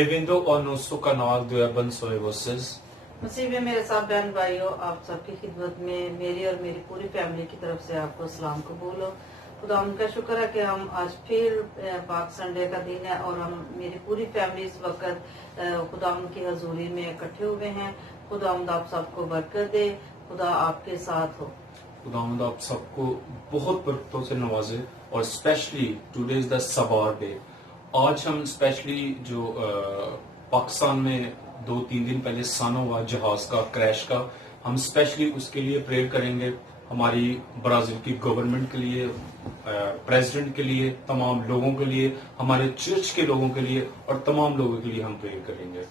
Bem-vindo ao nosso canal do Abençoe Vocês. मसीह में मेरे सब बहन भाइयों, आप सबकी खिदमत में मेरी और मेरी पूरी फैमिली की तरफ से आपको सलाम कबूल हो। खुदा उनका शुक्र है कि हम आज फिर पाक संडे का दिन है और हम मेरी पूरी फैमिली इस वक्त खुदा उनकी हजूरी में इकट्ठे हुए हैं। खुदा आप सबको बरकत दे, खुदा आपके साथ हो। खुदावंद आप सबको बहुत बरकतों से नवाजे और स्पेशली टुडे इज द सबार डे। आज हम स्पेशली जो पाकिस्तान में 2-3 दिन पहले सन हुआ जहाज का क्रैश का, हम स्पेशली उसके लिए प्रेयर करेंगे। हमारी ब्राजील की गवर्नमेंट के लिए, प्रेसिडेंट के लिए, तमाम लोगों के लिए, हमारे चर्च के लोगों के लिए और तमाम लोगों के लिए हम प्रेयर करेंगे।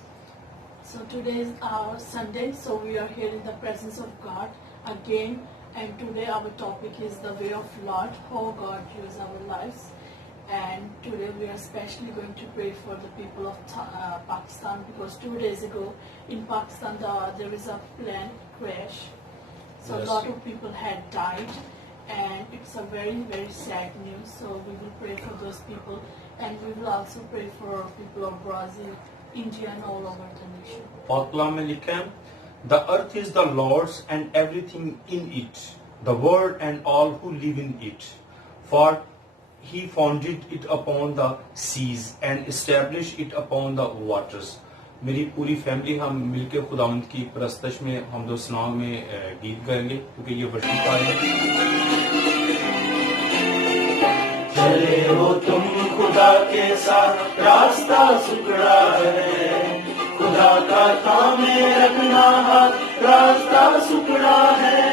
So today is our Sunday, so we are here in the presence of God again, and today our topic is the way of Lord, how God uses our lives. And today we are especially going to pray for the people of Pakistan, because 2 days ago in Pakistan there is a plane crash. So Yes. a lot of people had died, and it's a very, very sad news. So we will pray for those people, and we will also pray for people of Brazil, India and all over the nation. पाक कलाम में लिखा है, The earth is the Lord's and everything in it, the world and all who live in it. For He founded it upon the seas and established it upon the waters. मेरी पूरी family हम मिलकर खुदावंद की परस्तश में हमदो सना में गीत गाएंगे, क्योंकि ये वर्शिप का है। चले हो तुम खुदा के साथ, रास्ता सुकड़ा है, खुदा का थामे रखना हाथ, रास्ता सुकड़ा है।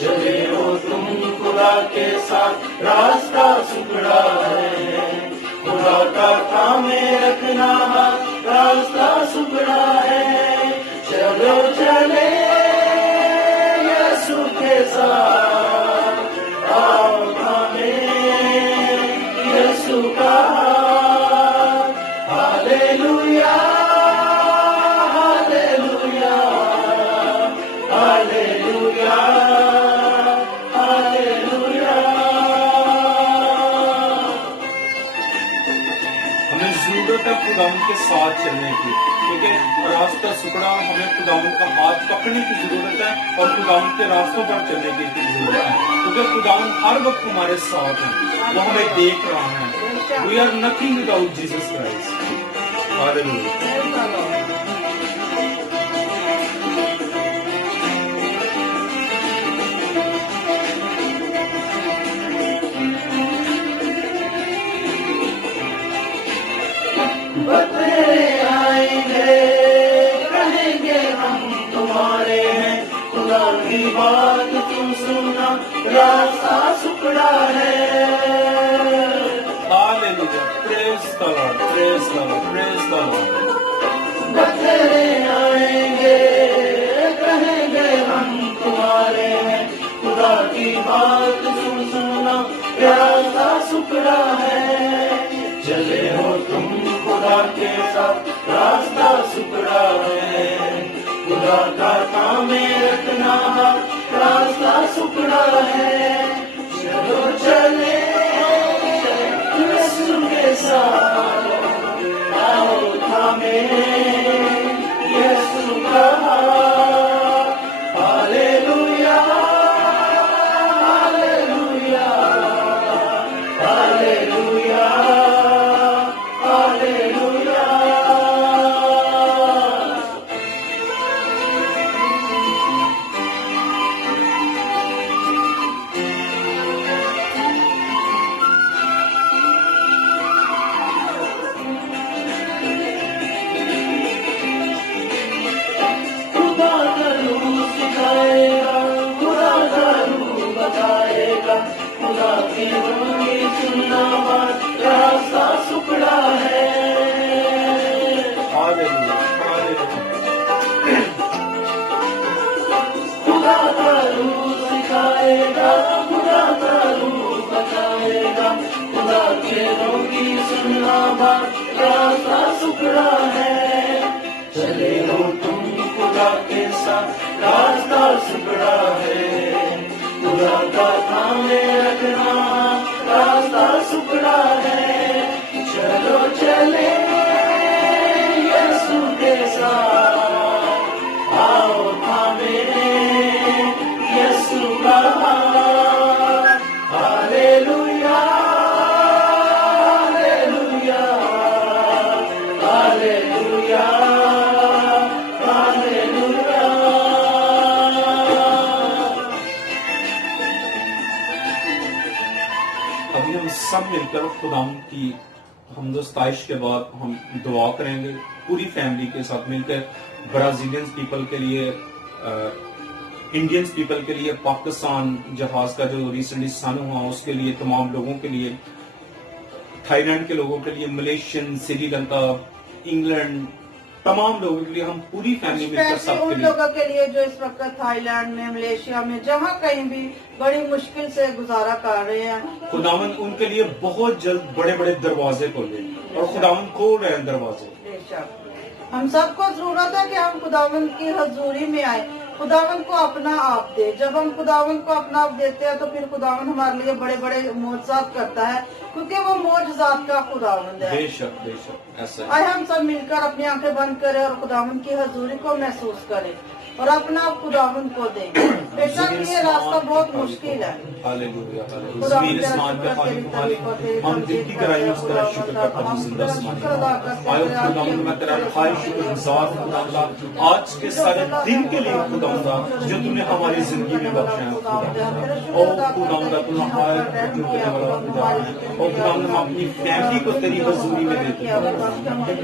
चले हो तुम खुदा के साथ, रास्ता सुकड़ा है, खुदा का थामे रखना हाथ, रास्ता सुकड़ा है। चलो चले यीशु के साथ, आओ थामे यीशु का हाथ। Hallelujah, hallelujah, hallelujah, hallelujah. हमें जरूरत है खुदावंद के साथ चलने की, क्योंकि रास्ता सुकड़ा, हमें खुदावंद का हाथ पकड़ने की जरूरत है और खुदावंद के रास्तों पर चलने की जरूरत है, क्योंकि खुदावंद हर वक्त हमारे साथ है, वो हमें देख रहा है। We are nothing without Jesus Christ. Hallelujah. बतेरे आएंगे, कहेंगे हम तुम्हारे हैं, खुदा की बात तुम सुनना, रास्ता सुकड़ा है। Hallelujah, praise the lord, praise the lord, praise the lord. बतेरे आएंगे, कहेंगे हम तुम्हारे हैं, खुदा की बात तुम सुनना, रास्ता सुकड़ा है। चले हो तुम खुदा के साथ, रास्ता सुकड़ा है, खुदा का थामे रखना हाथ, रास्ता सुकड़ा है। चलो चले यीशु के साथ, आओ थामे यीशु का हाथ। Hallelujah, hallelujah, hallelujah, hallelujah. खुदा का रूह सिखाएगा, खुदा का रूह बताएगा, खुदा की वाणी सुनना बात, रास्ता सुकड़ा है। Hallelujah, hallelujah. खुदा का रूह सिखाएगा, खुदा का रूह बताएगा, खुदा के रोगी सुनना बात, रास्ता सुकड़ा है। चले हो तुम खुदा के साथ, रास्ता सुकड़ा है, खुदा का थामे रखना, रास्ता सुकड़ा है। चलो चले हालेलुया हालेलुया। अभी हम सब मिलकर खुदाम की हमदोस्ताइश के बाद हम दुआ करेंगे पूरी फैमिली के साथ मिलकर, ब्राजीलियंस पीपल के लिए, इंडियंस पीपल के लिए, पाकिस्तान जहाज का जो रिसेंटली सन हुआ उसके लिए, तमाम लोगों के लिए, थाईलैंड के लोगों के लिए, मलेशियन, श्रीलंका, इंग्लैंड, तमाम लोगों के लिए हम पूरी फैमिली मिलकर स्पेशली सबके उन लिए लोगों के लिए जो इस वक्त थाईलैंड में, मलेशिया में, जहाँ कहीं भी बड़ी मुश्किल से गुजारा कर रहे हैं, खुदावन उनके लिए बहुत जल्द बड़े बड़े दरवाजे खोले, और खुदावन खोल रहे हैं दरवाजे। बेशक हम सबको जरूरत है कि हम खुदावंद की हजूरी में आए, खुदावंद को अपना आप दे। जब हम खुदावंद को अपना आप देते हैं तो फिर खुदावंद हमारे लिए बड़े बड़े मोजज़ात करता है, क्योंकि वो मोजज़ात का खुदावंद है। बेशक बेशक ऐसा है। आए हम सब मिलकर अपनी आंखें बंद करें और खुदावंद की हजूरी को महसूस करें और अपना आप खुदावंद को दें। बेशक ये रास्ता बहुत मुश्किल है। Hallelujah hallelujah. ज़मीन आसमान के खालिक मालिक, हम दिल की गहराइयों से तेरा शुक्र करता हूँ जिंदा आसमानी आयो खुदावंद, मैं तेरा हाय शुक्रगुज़ार हूँ खुदावंद आज के सारे दिन के लिए खुदावंद जो तूने हमारी जिंदगी में बख्शा है। ओ खुदावंद तू हाय जो देने वाला खुदा है। ओ खुदावंद हम अपनी फैमिली को तेरी हजूरी में देते हैं।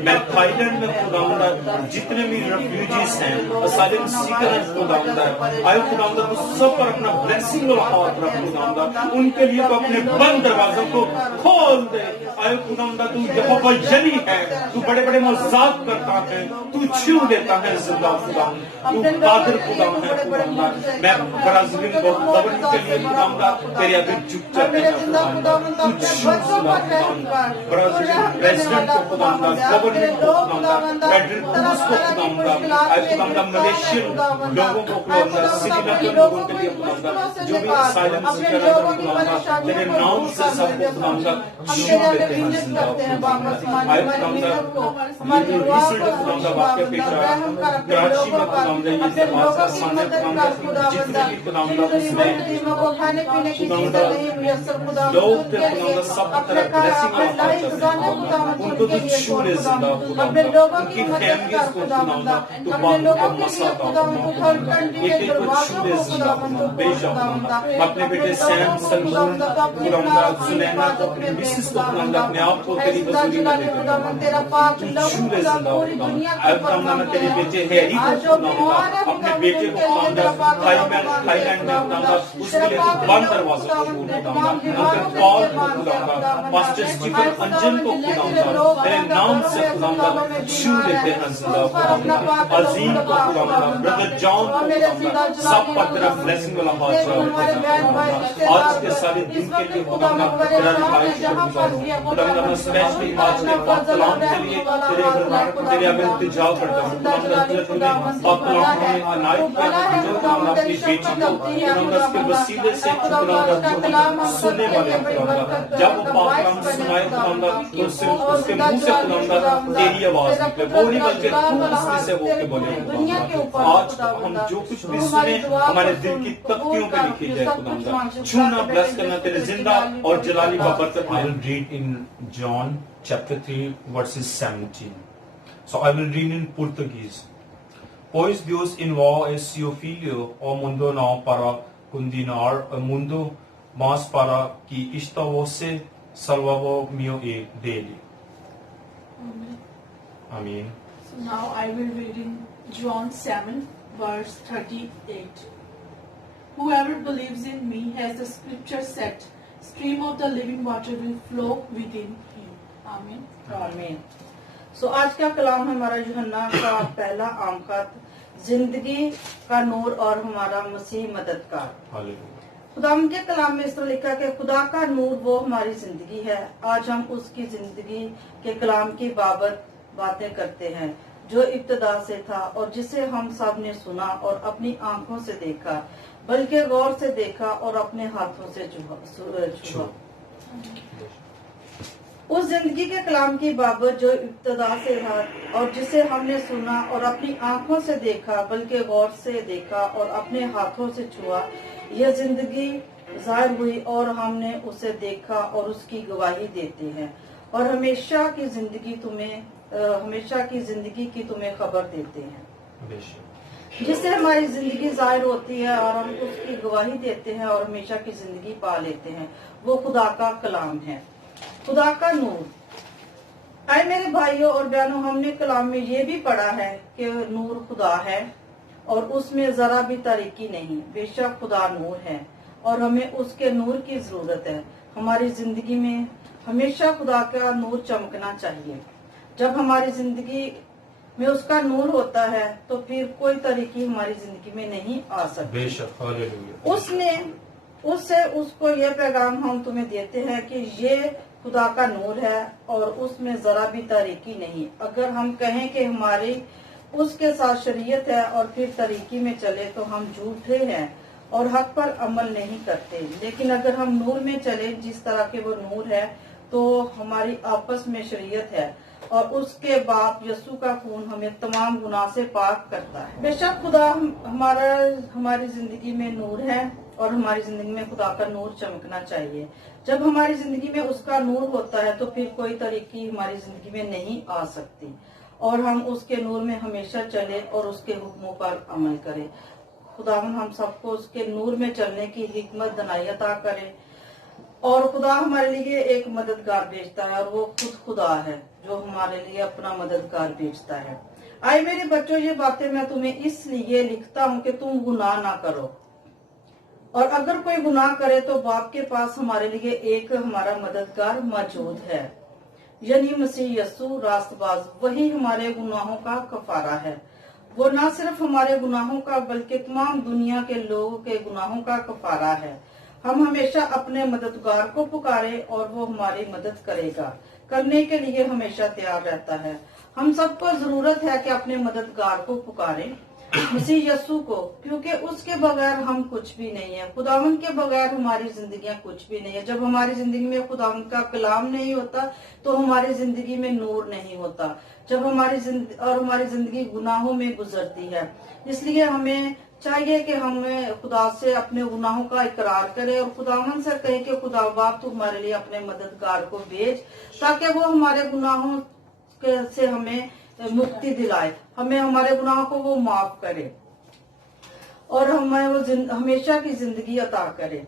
मैं थाईलैंड में खुदावंद जितने भी रेफ्यूजीज हैं, असाइलम सीकर हैं खुदावंद, आयो खुदावंद तू सब पर अपना ब्लेसिंग वाला हाथ रख खुदावंद, उनके लिए तो अपने बंद दरवाजों को खोल दे। आयो खुदावंद तू यहोवा जली है, तू बड़े बड़े मोज़ात करता है, तू छू देता है जिंदा खुदावंद, तू कादिर खुदावंद है खुदावंद। मैं ब्राजीलियन गवर्नमेंट के लिए खुदावंद तेरे आगे झुक जाते हैं खुदावंद, तू छू खुदावंद, ब्राजीलियन प्रेसिडेंट को खुदावंद, गवर्नमेंट को खुदावंद, फेडरल पुलिस को खुदावंद, आयो खुदावंद मलेशियन लोगों को खुदावंद, श्रीलंकन लोगों के लिए खुदावंद, जो भी असाइलम सीकर हैं खुदावंद तेरे नाम से सबको खुदावंद छू देते हैं जिंदा खुदावंद। आयो खुदावंद ये रिसेंट खुदावंद वाक्य पेश रहा है कराची में खुदावंद, ये समाज का सामने खुदावंद जितने भी खुदावंद उसमें लोग थे खुदावंद सब तरह ब्लेसिंग और उनको तो छू ले जिंदा खुदावंद, उनकी फैमिलीज को खुदावंद तो बाहों का मसा था खुदावंद, एक एक को छू ले जिंदा खुदावंद। बेशक अपने बेटे सैम सलमान खुदावंद सुनैना को अपने मिसेस को खुदावंद अपने आप को तेरी हजूरी में देते हैं, छू ले जिंदा खुदावंद। अब खुदावंद मैं तेरे बेटे हैरी को खुदावंद अपने बेटे को खुदावंद थाईलैंड में खुदावंद उसके लिए बंद दरवाजों को खोल खुदावंद, अंकल पॉल को खुदावंद, पास्टर स्टीफन अंजन को खुदावंद तेरे नाम से खुदावंद छू लेते हैं जिंदा खुदावंद, अजीम को खुदावंद, ब्रदर जॉन को खुदावंद सब पर तेरा ब्लेसिंग वाला हाथ चला देते हैं खुदावंद। आज के सारे दिन के लिए खुदावंद तेरा रिहाई शुक्रगुज़ार हूँ खुदावंद। मैं स्पेशली आज के पाकलाम के लिए तेरे आगे इल्तिजा करता हूँ खुदावंद, तूने पाकलाम में अनायत किया जो खुदावंद अपनी बेटी को खुदावंद उसके वसीले से खुदावंद सुनने वाले खुदावंद, जब वो पाकलाम सुनाए खुदावंद तो उसके मुंह से खुदावंद तेरी आवाज निकले, वो नहीं बल्कि तू उसमें से वो के बोले खुदावंद। आज हम जो कुछ भी सुने हमारे दिल की तख्तियों पे लिखी जाए खुदावंद, छूना ब्लेस करना तेरे जिंदा और जलाली का बरकत। I will read in John chapter 3 verses 17. So I will read in Portuguese. Pois Deus enviou a seu filho ao mundo não para condenar o mundo, mas para que isto fosse salvo meu e dele. Amen. So now I will read in John 7 verse 38. Whoever believes in me, as the scripture said, stream of the living water will flow within him. Amen. आमीन। सो आज का कलाम हमारा यूहन्ना का पहला आम खत, जिंदगी का नूर और हमारा मसीह मददगार। खुदावंद के कलाम में इस तरह लिखा कि खुदा का नूर वो हमारी जिंदगी है। आज हम उसकी जिंदगी के कलाम की बाबत बातें करते हैं जो इब्तदा से था और जिसे हम सब ने सुना और अपनी आंखों से देखा, बल्कि गौर से देखा और अपने हाथों से छुआ। उस जिंदगी के कलाम की बाबत जो इब्तदा से था और जिसे हमने सुना और अपनी आंखों से देखा, बल्कि गौर से देखा और अपने हाथों से छुआ, यह जिंदगी जाहिर हुई और हमने उसे देखा और उसकी गवाही देते हैं और हमेशा की जिंदगी तुम्हें हमेशा की जिंदगी की तुम्हें खबर देते हैं, बेशक जिससे हमारी जिंदगी जाहिर होती है और हम उसकी गवाही देते हैं और हमेशा की जिंदगी पा लेते हैं। वो खुदा का कलाम है, खुदा का नूर। आए मेरे भाइयों और बहनों, हमने कलाम में ये भी पढ़ा है कि नूर खुदा है और उसमें जरा भी तारीकी नहीं। बेशक खुदा नूर है और हमें उसके नूर की जरूरत है। हमारी जिंदगी में हमेशा खुदा का नूर चमकना चाहिए। जब हमारी जिंदगी में उसका नूर होता है तो फिर कोई तरीकी हमारी जिंदगी में नहीं आ सकती। बेशक, हालेलुया। उससे उसको ये पैगाम हम तुम्हें देते हैं कि ये खुदा का नूर है और उसमें जरा भी तारीकी नहीं। अगर हम कहें कि हमारी उसके साथ शरीयत है और फिर तरीकी में चले तो हम झूठे हैं और हक पर अमल नहीं करते। लेकिन अगर हम नूर में चले जिस तरह के वो नूर है तो हमारी आपस में शरीयत है और उसके बाप यस्सु का खून हमें तमाम गुनाह से पाक करता है। बेशक खुदा हमारी जिंदगी में नूर है और हमारी जिंदगी में खुदा का नूर चमकना चाहिए। जब हमारी जिंदगी में उसका नूर होता है तो फिर कोई तरीकी हमारी जिंदगी में नहीं आ सकती और हम उसके नूर में हमेशा चले और उसके हुक्मों पर अमल करें। खुदावन हम सबको उसके नूर में चलने की हिकमत दनाई अता करे। और खुदा हमारे लिए एक मददगार भेजता है और वो खुद खुदा है जो हमारे लिए अपना मददगार भेजता है। आए मेरे बच्चों, ये बातें मैं तुम्हें इसलिए लिखता हूँ कि तुम गुनाह ना करो, और अगर कोई गुनाह करे तो बाप के पास हमारे लिए एक हमारा मददगार मौजूद है, यानी मसीह यस्सु रास्तबाज। वही हमारे गुनाहों का कफारा है। वो न सिर्फ हमारे गुनाहों का बल्कि तमाम दुनिया के लोगों के गुनाहों का कफारा है। हम हमेशा अपने मददगार को पुकारे और वो हमारी मदद करेगा, करने के लिए हमेशा तैयार रहता है। हम सबको जरूरत है कि अपने मददगार को पुकारे, मसीह यस्सु को, क्योंकि उसके बगैर हम कुछ भी नहीं है। खुदावंद के बगैर हमारी जिंदगियां कुछ भी नहीं है। जब हमारी जिंदगी में खुदावंद का कलाम नहीं होता तो हमारी जिंदगी में नूर नहीं होता। जब हमारी जिंदगी गुनाहों में गुजरती है। इसलिए हमें चाहिए कि हम खुदा से अपने गुनाहों का इकरार करें और खुदावंद से कहें कि खुदा बाप तू हमारे लिए अपने मददगार को भेज, ताकि वो हमारे गुनाहों से हमें मुक्ति दिलाए, हमें हमारे गुनाहों को वो माफ करे और हमें वो हमेशा की जिंदगी अता करे।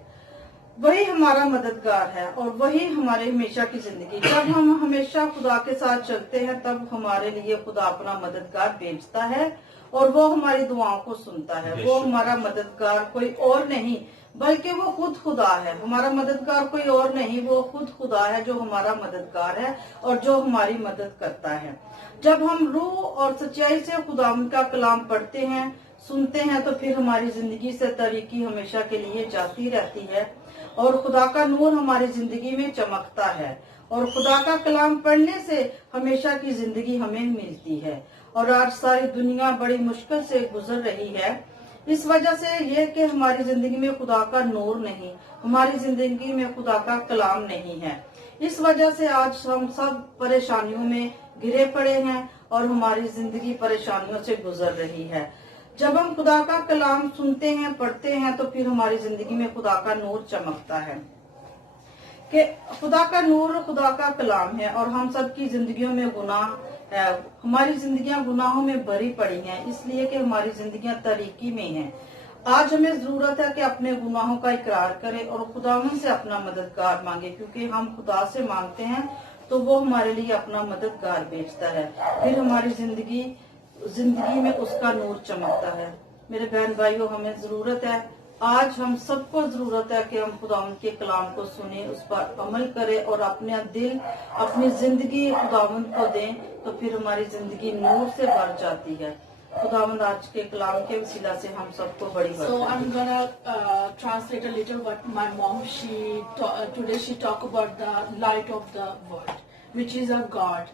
वही हमारा मददगार है और वही हमारे हमेशा की जिंदगी। जब हम हमेशा खुदा के साथ चलते हैं तब हमारे लिए खुदा अपना मददगार भेजता है और वो हमारी दुआओं को सुनता है। वो हमारा मददगार कोई और नहीं बल्कि वो खुद खुदा है। हमारा मददगार कोई और नहीं, वो खुद खुदा है जो हमारा मददगार है और जो हमारी मदद करता है। जब हम रूह और सच्चाई से खुदा का कलाम पढ़ते हैं, सुनते हैं, तो फिर हमारी जिंदगी से तरीकी हमेशा के लिए जाती रहती है और खुदा का नूर हमारी जिंदगी में चमकता है और खुदा का कलाम पढ़ने से हमेशा की जिंदगी हमें मिलती है। और आज सारी दुनिया बड़ी मुश्किल से गुजर रही है इस वजह से ये कि हमारी जिंदगी में खुदा का नूर नहीं, हमारी जिंदगी में खुदा का कलाम नहीं है। इस वजह से आज हम सब परेशानियों में घिरे पड़े हैं और हमारी जिंदगी परेशानियों से गुजर रही है। जब हम खुदा का कलाम सुनते हैं, पढ़ते हैं, तो फिर हमारी जिंदगी में खुदा का नूर चमकता है कि खुदा का नूर खुदा का कलाम है। और हम सब की जिंदगियों में गुनाह है, हमारी जिंदगियां गुनाहों में भरी पड़ी हैं, इसलिए कि हमारी जिंदगियां तरीकी में हैं। आज हमें जरूरत है कि अपने गुनाहों का इकरार करें और खुदावंद से अपना मददगार मांगे, क्योंकि हम खुदा से मांगते हैं तो वो हमारे लिए अपना मददगार भेजता है। फिर हमारी जिंदगी में उसका नूर चमकता है। मेरे बहन भाइयों, हमें जरूरत है, आज हम सबको जरूरत है कि हम खुदावंद के कलाम को सुने, उस पर अमल करें और अपना दिल, अपनी जिंदगी खुदावंद को दें, तो फिर हमारी जिंदगी नूर से भर जाती है। खुदावंद आज के कलाम के वसीला से हम सबको बड़ी बरकत So I'm gonna translate a little what my mom today she talk about the light of the world, which is our God.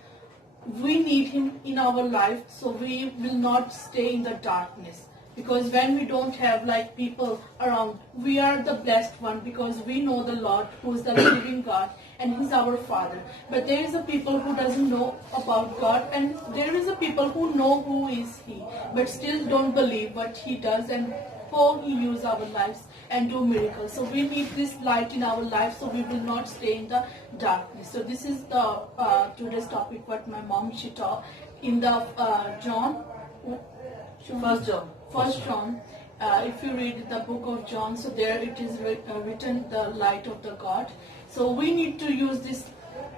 We need Him in our life, so we will not stay in the darkness. Because when we don't have like people around, we are the blessed one because we know the Lord who is the living God and He's our Father. But there is a people who doesn't know about God, and there is a people who know who is He but still don't believe what He does and how He uses our lives and do miracles. So we need this light in our life, so we will not stay in the darkness. So this is the today's topic. What my mom she taught in the John. First John. If you read the book of John, so there it is written the light of the God. So we need to use this,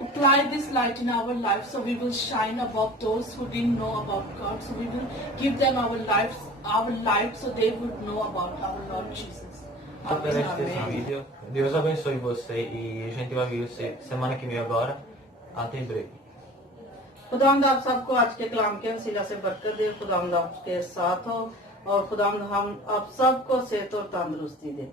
apply this light in our life, so we will shine above those who didn't know about God. So we will give them our light, so they would know about our Lord Jesus. Per este vídeo, Deus abençoe você e a gente vai ver você semana que vem agora. Até breve. खुदावंद आप सबको आज के कलाम के वसीला से बरकत दे, खुदावंद आपके साथ हो और खुदावंद हम आप सबको सेहत और तंदुरुस्ती दे.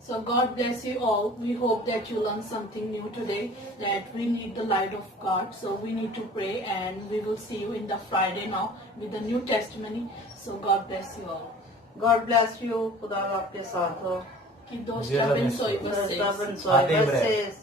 So God bless you all. We hope that you learned something new today, that we need the light of God. So we need to pray, and we will see you in the Friday now with the new testimony. So God bless you all. God bless you. खुदा आपके साथ हो. Que Deus te abençoe Deus te vocês. abençoe Até em breve. vocês.